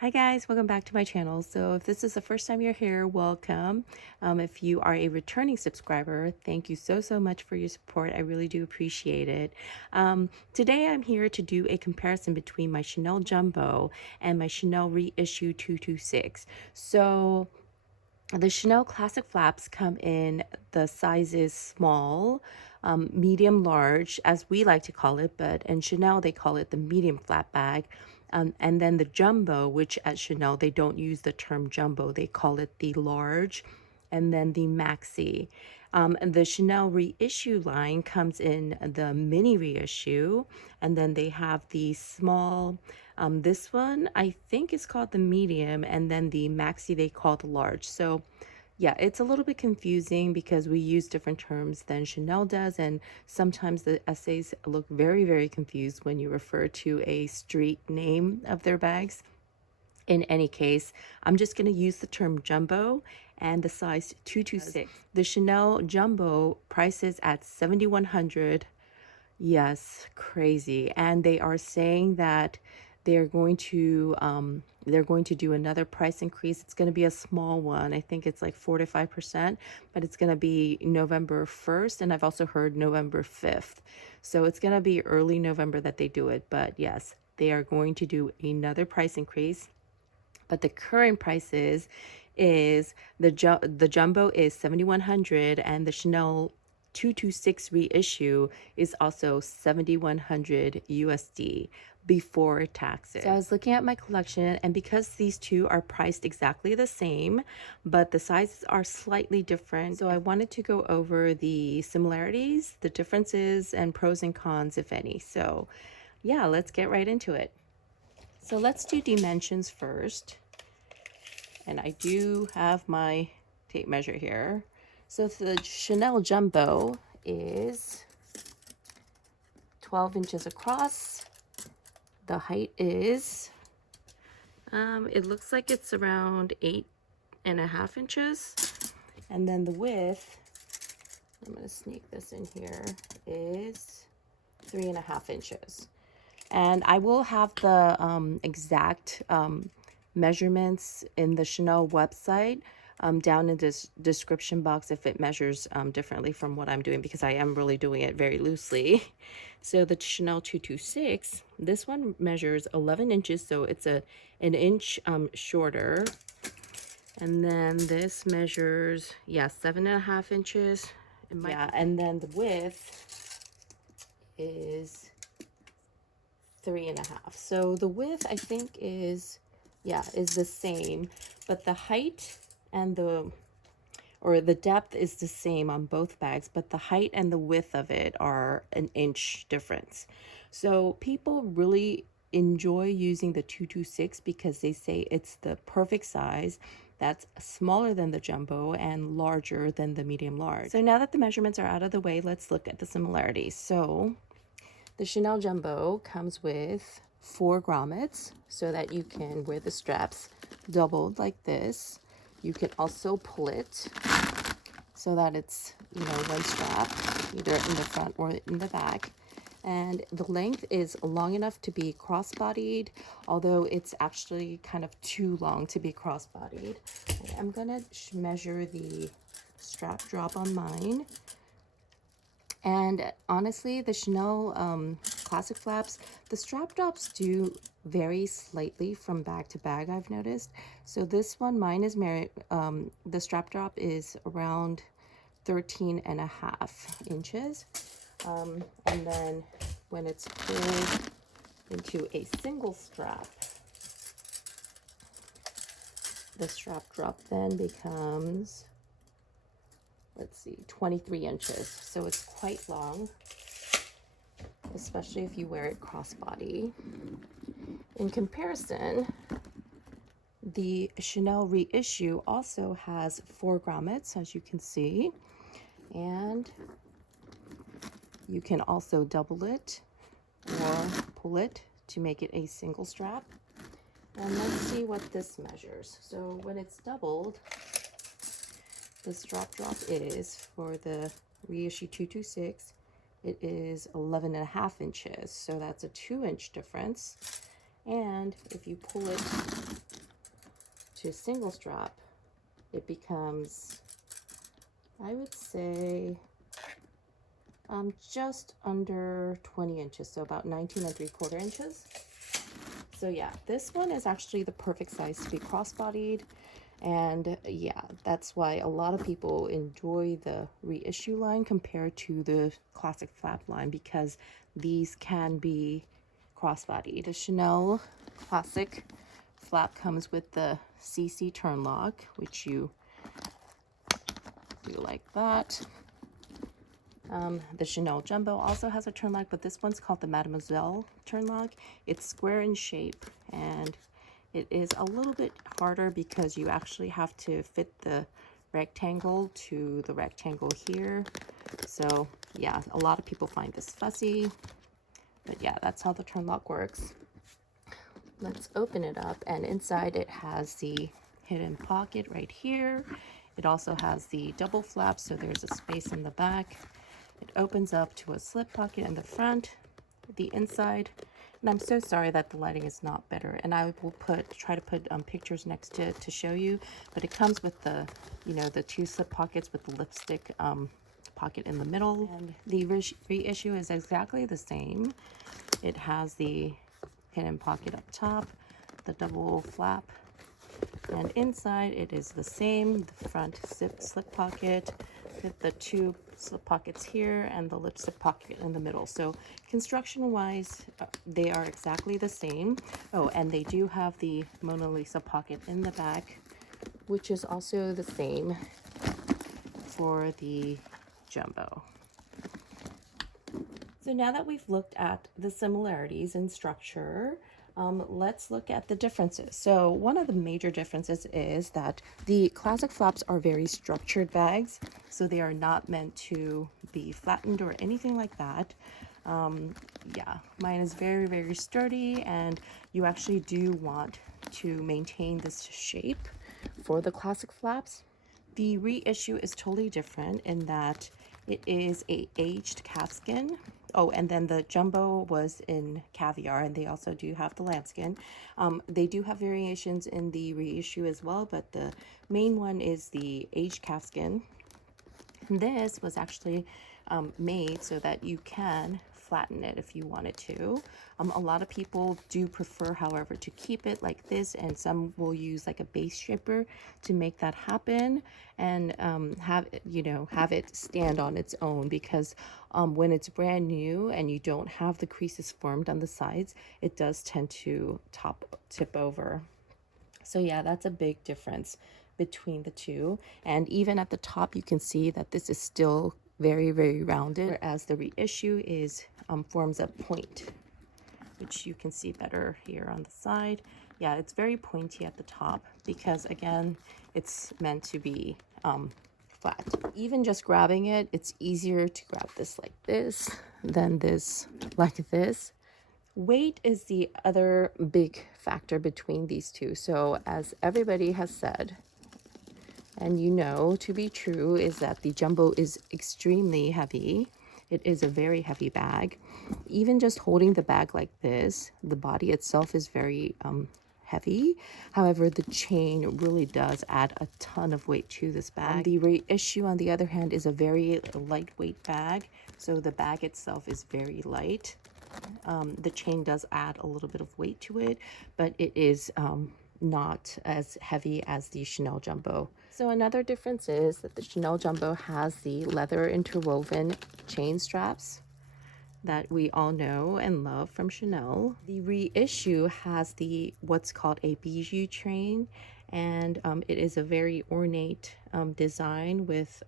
Hi guys, welcome back to my channel. So if this is the first time you're here, welcome. If you are a returning subscriber, thank you so much for your support. I really do appreciate it. Today I'm here to do a comparison between my Chanel Jumbo and my Chanel Reissue 226. So the Chanel Classic Flaps come in the sizes small, medium, large, as we like to call it, but in Chanel they call it the medium flap bag. And then the jumbo, which at Chanel they don't use the term jumbo, they call it the large, and then the maxi. And the Chanel Reissue line comes in the mini reissue, and then they have the small. This one I think is called the medium, and then the maxi they call the large. So yeah, it's a little bit confusing because we use different terms than Chanel does, and sometimes the essays look very confused when you refer to a street name of their bags. In any case, I'm just going to use the term jumbo and the size 226. The Chanel jumbo prices at $7,100. Yes, crazy. And they are saying that they're going to do another price increase. It's going to be a small one. I think it's like 4 to 5%, but it's going to be November 1st, and I've also heard November 5th. So it's going to be early November that they do it, but yes, they are going to do another price increase. But the current prices is the jumbo is 7,100, and the Chanel 226 reissue is also 7,100 USD before taxes. So I was looking at my collection, and because these two are priced exactly the same, but the sizes are slightly different, so I wanted to go over the similarities, the differences, and pros and cons, if any. So yeah, let's get right into it. So let's do dimensions first. And I do have my tape measure here. So the Chanel Jumbo is 12 inches across. The height is, it looks like it's around 8.5 inches. And then the width, I'm going to sneak this in here, is 3.5 inches. And I will have the exact measurements in the Chanel website down in this description box if it measures differently from what I'm doing, because I am really doing it very loosely. So the Chanel 226, this one measures 11 inches, so it's an inch shorter. And then this measures, yeah, 7.5 inches. Yeah, and then the width is 3.5. So the width I think is, yeah, is the same, but the height and the depth is the same on both bags, but the height and the width of it are an inch difference. So people really enjoy using the 226 because they say it's the perfect size that's smaller than the jumbo and larger than the medium large. So now that the measurements are out of the way, let's look at the similarities. So the Chanel Jumbo comes with 4 grommets so that you can wear the straps doubled like this. You can also pull it so that it's, one strap, either in the front or in the back. And the length is long enough to be cross-bodied, although it's actually kind of too long to be cross-bodied. I'm going to measure the strap drop on mine. And honestly, the Chanel Classic Flaps, the strap drops do vary slightly from bag to bag, I've noticed. So this one, mine is the strap drop is around 13.5 inches. And then when it's pulled into a single strap, the strap drop then becomes, let's see, 23 inches. So it's quite long, especially if you wear it crossbody. In comparison, the Chanel Reissue also has 4 grommets, as you can see, and you can also double it or pull it to make it a single strap. And let's see what this measures. So when it's doubled, the strap drop is, for the Reissue 226, it is 11.5 inches. So that's a 2-inch difference. And if you pull it to single strap, it becomes, I would say, just under 20 inches, so about 19 3/4 inches. So yeah, this one is actually the perfect size to be crossbodied. And yeah, that's why a lot of people enjoy the Reissue line compared to the classic flap line, because these can be crossbodied. The Chanel classic flap comes with the CC turn lock, which you do like that. The Chanel Jumbo also has a turn lock, but this one's called the Mademoiselle turn lock. It's square in shape, and it is a little bit harder because you actually have to fit the rectangle to the rectangle here. So yeah, a lot of people find this fussy, but yeah, that's how the turn lock works. Let's open it up, and inside it has the hidden pocket right here. It also has the double flap, so there's a space in the back. It opens up to a slip pocket in the front, the inside. And I'm so sorry that the lighting is not better, and I will try to put pictures next to show you. But it comes with the, you know, the 2 slip pockets with the lipstick pocket in the middle. And the Reissue is exactly the same. It has the hidden pocket up top, the double flap, and inside it is the same. The front slip pocket, the 2 slip pockets here, and the lipstick pocket in the middle. So construction wise, they are exactly the same. Oh, and they do have the Mona Lisa pocket in the back, which is also the same for the Jumbo. So now that we've looked at the similarities in structure, let's look at the differences. So one of the major differences is that the classic flaps are very structured bags, so they are not meant to be flattened or anything like that. Yeah, mine is very, very sturdy, and you actually do want to maintain this shape for the classic flaps. The Reissue is totally different in that it is a aged calfskin. Oh, and then the Jumbo was in caviar, and they also do have the lambskin. They do have variations in the Reissue as well, but the main one is the aged calfskin. This was actually made so that you can flatten it if you wanted to. A lot of people do prefer, however, to keep it like this, and some will use like a base shaper to make that happen, and have it stand on its own, because when it's brand new and you don't have the creases formed on the sides, it does tend to tip over. So yeah, that's a big difference between the two. And even at the top, you can see that this is still very, very rounded, whereas the Reissue is forms a point, which you can see better here on the side. Yeah, it's very pointy at the top because, again, it's meant to be flat. Even just grabbing it, it's easier to grab this like this than this like this. Weight is the other big factor between these two. So as everybody has said, and you know to be true, is that the Jumbo is extremely heavy. It is a very heavy bag. Even just holding the bag like this, the body itself is very heavy. However, the chain really does add a ton of weight to this bag. The Reissue, on the other hand, is a very lightweight bag. So the bag itself is very light. The chain does add a little bit of weight to it, but it is not as heavy as the Chanel Jumbo. So another difference is that the Chanel Jumbo has the leather interwoven chain straps that we all know and love from Chanel. The Reissue has the what's called a bijou chain, and it is a very ornate design with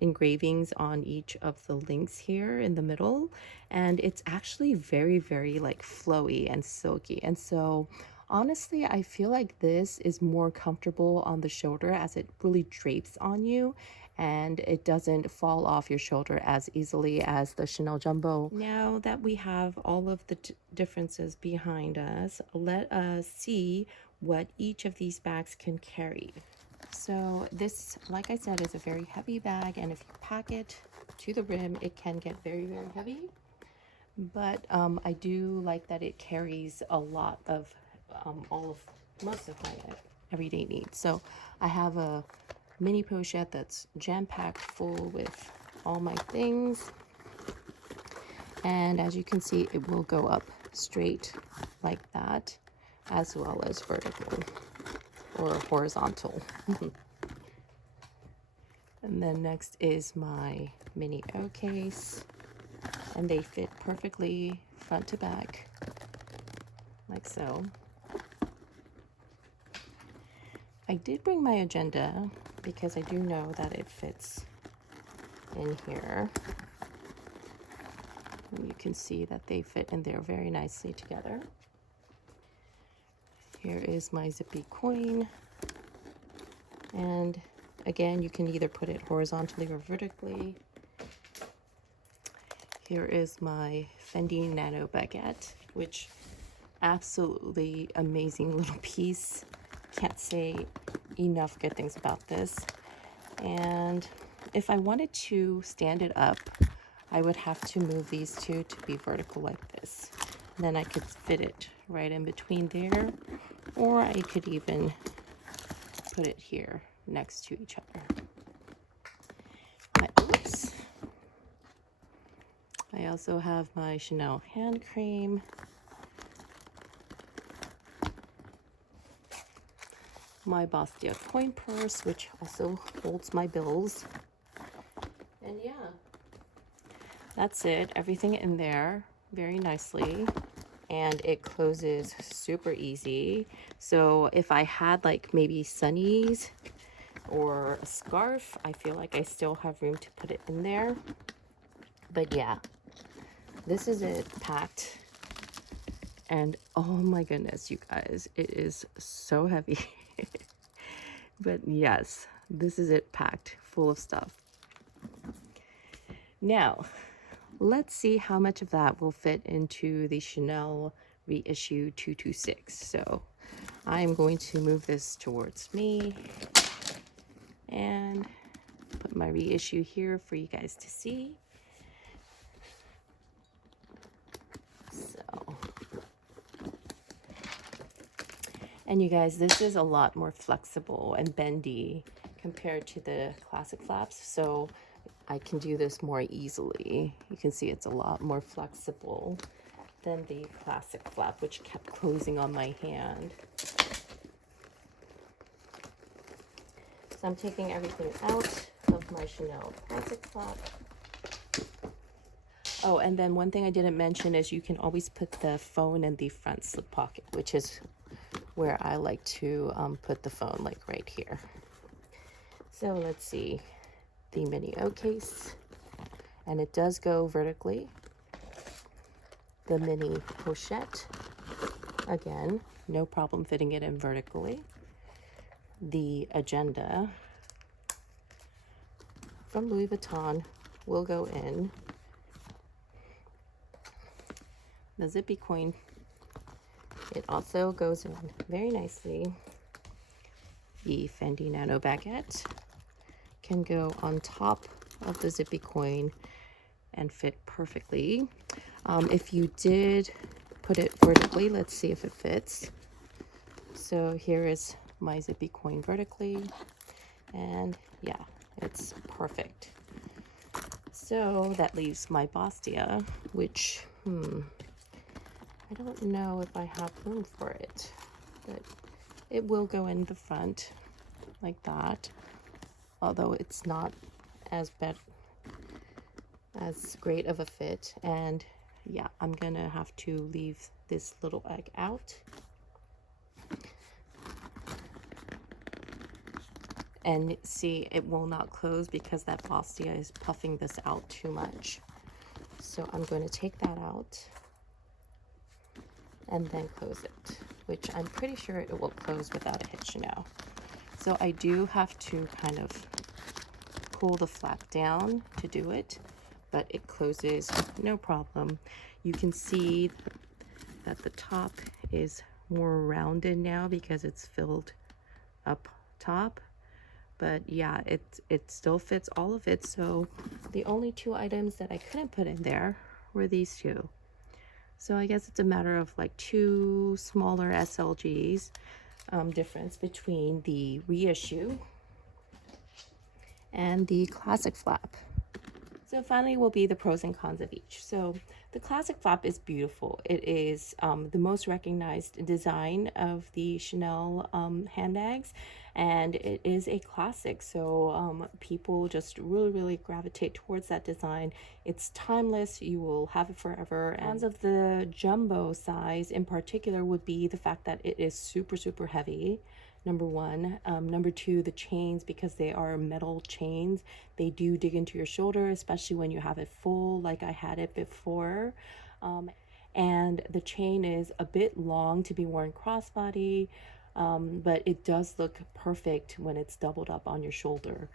engravings on each of the links here in the middle, and it's actually very, very like flowy and silky. And so honestly, I feel like this is more comfortable on the shoulder as it really drapes on you, and it doesn't fall off your shoulder as easily as the Chanel Jumbo. Now that we have all of the differences behind us, let us see what each of these bags can carry. So this, like I said, is a very heavy bag, and if you pack it to the rim, it can get very, very heavy. But I do like that it carries a lot of all of most of my everyday needs. So I have a mini pochette that's jam-packed full with all my things, and as you can see, it will go up straight like that, as well as vertical or horizontal. And then next is my mini O case, and they fit perfectly front to back, like so. I did bring my agenda because I do know that it fits in here. And you can see that they fit in there very nicely together. Here is my zippy coin, and again, you can either put it horizontally or vertically. Here is my Fendi Nano Baguette, which absolutely amazing little piece. Can't say enough good things about this. And if I wanted to stand it up, I would have to move these two to be vertical like this. And then I could fit it right in between there, or I could even put it here next to each other. I also have my Chanel hand cream, my Bastia coin purse, which also holds my bills, and yeah, that's it. Everything in there very nicely, and it closes super easy. So if I had like maybe sunnies or a scarf, I feel like I still have room to put it in there. But yeah, this is it packed, and oh my goodness, you guys, it is so heavy. But yes, this is it packed full of stuff. Now let's see how much of that will fit into the Chanel Reissue 226. So I'm going to move this towards me and put my Reissue here for you guys to see. So, and you guys, this is a lot more flexible and bendy compared to the classic flaps, so I can do this more easily. You can see it's a lot more flexible than the classic flap, which kept closing on my hand. So I'm taking everything out of my Chanel classic flap. Oh, and then one thing I didn't mention is you can always put the phone in the front slip pocket, which is where I like to put the phone, like right here. So let's see, the mini O case, and it does go vertically. The mini pochette, again, no problem fitting it in vertically. The agenda from Louis Vuitton will go in. The zippy coin, it also goes in very nicely. The Fendi Nano Baguette can go on top of the zippy coin and fit perfectly. If you did put it vertically, let's see if it fits. So here is my zippy coin vertically, and yeah, it's perfect. So that leaves my Bastia, which I don't know if I have room for it, but it will go in the front like that, although it's not as great of a fit. And yeah, I'm gonna have to leave this little egg out. And see, it will not close because that Bastia is puffing this out too much. So I'm going to take that out and then close it, which I'm pretty sure it will close without a hitch now. So I do have to kind of pull the flap down to do it, but it closes no problem. You can see that the top is more rounded now because it's filled up top. But yeah, it still fits all of it. So the only two items that I couldn't put in there were these two. So I guess it's a matter of like 2 smaller SLGs difference between the Reissue and the classic flap. So finally will be the pros and cons of each. So the classic flap is beautiful. It is the most recognized design of the Chanel handbags, and it is a classic. So people just really gravitate towards that design. It's timeless. You will have it forever. Cons of the jumbo size in particular would be the fact that it is super heavy. Number one. Number two, the chains, because they are metal chains, they do dig into your shoulder, especially when you have it full like I had it before. And the chain is a bit long to be worn crossbody, but it does look perfect when it's doubled up on your shoulder.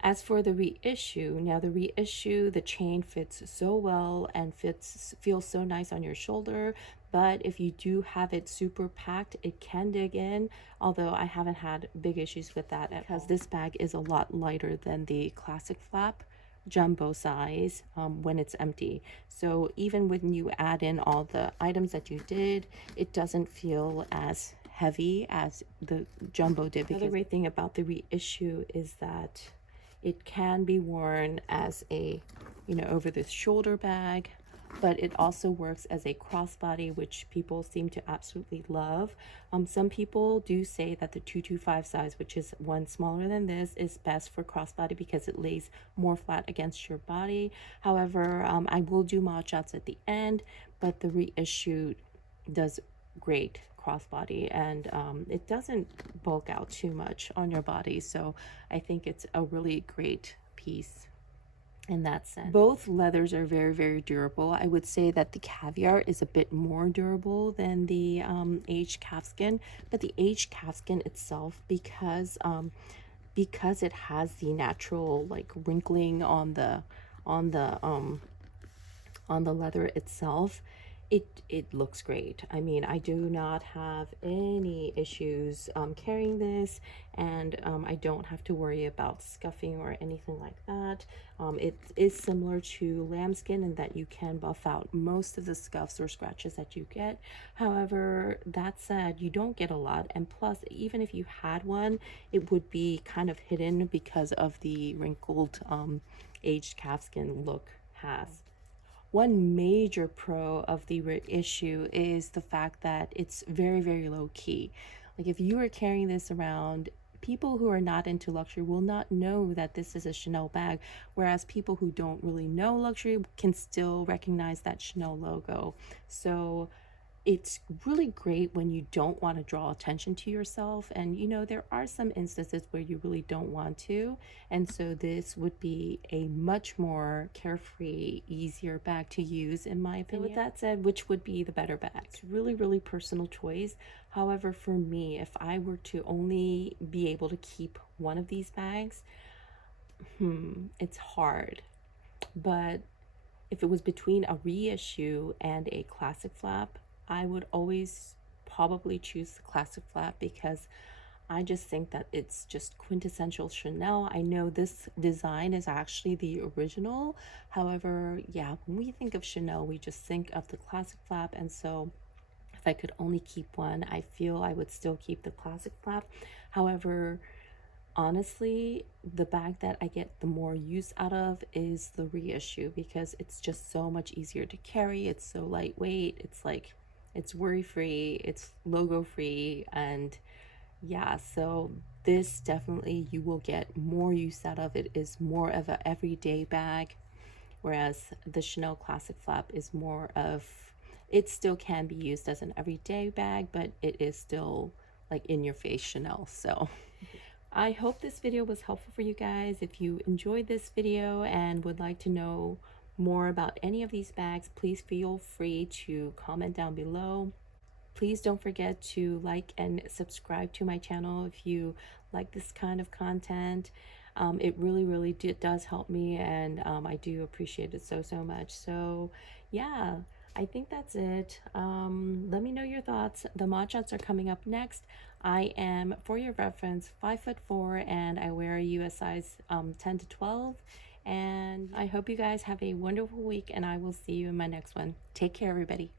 As for the Reissue, now the Reissue, the chain fits so well and feels so nice on your shoulder, but if you do have it super packed, it can dig in, although I haven't had big issues with that because this bag is a lot lighter than the classic flap jumbo size when it's empty. So even when you add in all the items that you did, it doesn't feel as heavy as the jumbo did. Because the great thing about the Reissue is that it can be worn as a, over the shoulder bag, but it also works as a crossbody, which people seem to absolutely love. Some people do say that the 225 size, which is one smaller than this, is best for crossbody because it lays more flat against your body. However, I will do mod shots at the end, but the Reissue does great crossbody, and it doesn't bulk out too much on your body, so I think it's a really great piece in that sense. Both leathers are very durable. I would say that the caviar is a bit more durable than the aged calfskin, but the aged calfskin itself, because it has the natural like wrinkling on the leather itself, it looks great. I mean, I do not have any issues carrying this, and I don't have to worry about scuffing or anything like that. It is similar to lambskin in that you can buff out most of the scuffs or scratches that you get. However, that said, you don't get a lot, and plus, even if you had one, it would be kind of hidden because of the wrinkled aged calfskin look has. One major pro of the Reissue is the fact that it's very low key. Like if you are carrying this around, people who are not into luxury will not know that this is a Chanel bag, whereas people who don't really know luxury can still recognize that Chanel logo. So it's really great when you don't want to draw attention to yourself, and there are some instances where you really don't want to, and so this would be a much more carefree, easier bag to use in my opinion. So with that said, which would be the better bag? It's really personal choice. However, for me, if I were to only be able to keep one of these bags, it's hard. But if it was between a Reissue and a classic flap, I would always probably choose the classic flap because I just think that it's just quintessential Chanel. I know this design is actually the original. However, yeah, when we think of Chanel, we just think of the classic flap. And so if I could only keep one, I feel I would still keep the classic flap. However, honestly, the bag that I get the more use out of is the Reissue because it's just so much easier to carry. It's so lightweight. It's like, it's worry free, it's logo free, and yeah, so this definitely you will get more use out of. It is more of an everyday bag, whereas the Chanel classic flap is more of, it still can be used as an everyday bag, but it is still like in your face Chanel. So I hope this video was helpful for you guys. If you enjoyed this video and would like to know more about any of these bags, please feel free to comment down below. Please don't forget to like and subscribe to my channel if you like this kind of content. It really does help me, and I do appreciate it so much. So yeah, I think that's it. Let me know your thoughts. The mod shots are coming up next. I am, for your reference, 5'4", and I wear a US size 10 to 12. And I hope you guys have a wonderful week, and I will see you in my next one. Take care, everybody.